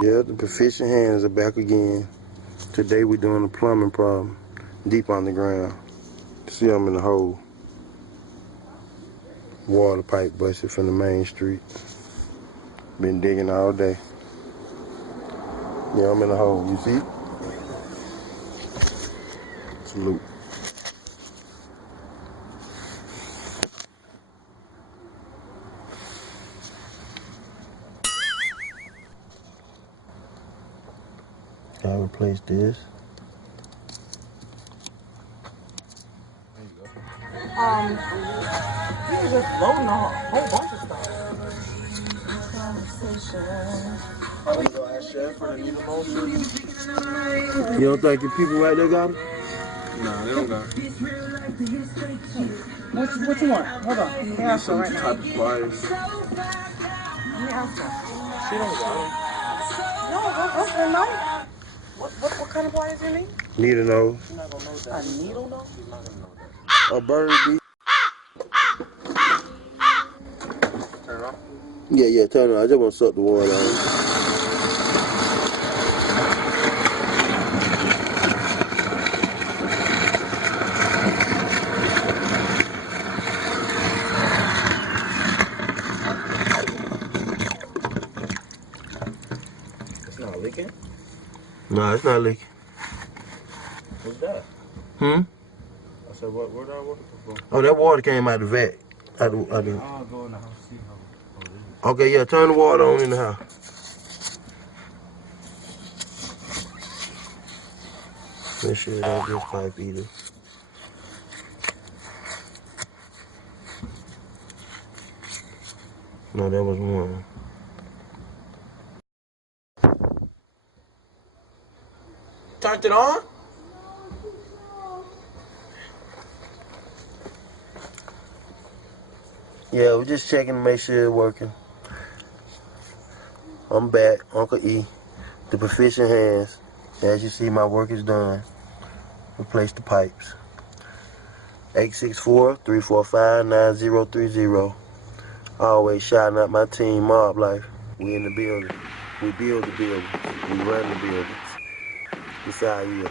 Yeah, the proficient hands are back again. Today we're doing a plumbing problem, deep underground. See, I'm in the hole. Water pipe busted from the main street. Been digging all day. Yeah, I'm in the hole. You see? Salute. Gotta replace this. You was just loading a whole bunch of stuff. Oh, you gonna ask Chef for the needle motion? You don't think your people right there got them? Nah, they don't got it. What you want? Hold on. Let me ask her right now. Type of pliers. Let me ask her. She don't got them. No, what's the name? What kind of pliers you need? Needle nose. She's not gonna know that. A needle nose? She's not gonna know that. A bird beat. Turn it off. Yeah, turn it on. I just want to suck the water out. It's not leaking? Nah, it's not leaking. What's that? Hmm? I said, where did I water come from? Oh, that water came out the vat. I'll go in the house, see how it is. Okay, yeah, turn the water on in the house. Make sure it ain't this pipe either. No, that was one. Turned it on? Yeah, we're just checking to make sure it's working. I'm back, Uncle E. The proficient hands. As you see, my work is done. Replace the pipes. 864-345-9030. Always shouting out my team, Mob Life. We in the building. We build the building. We run the building. It's our year.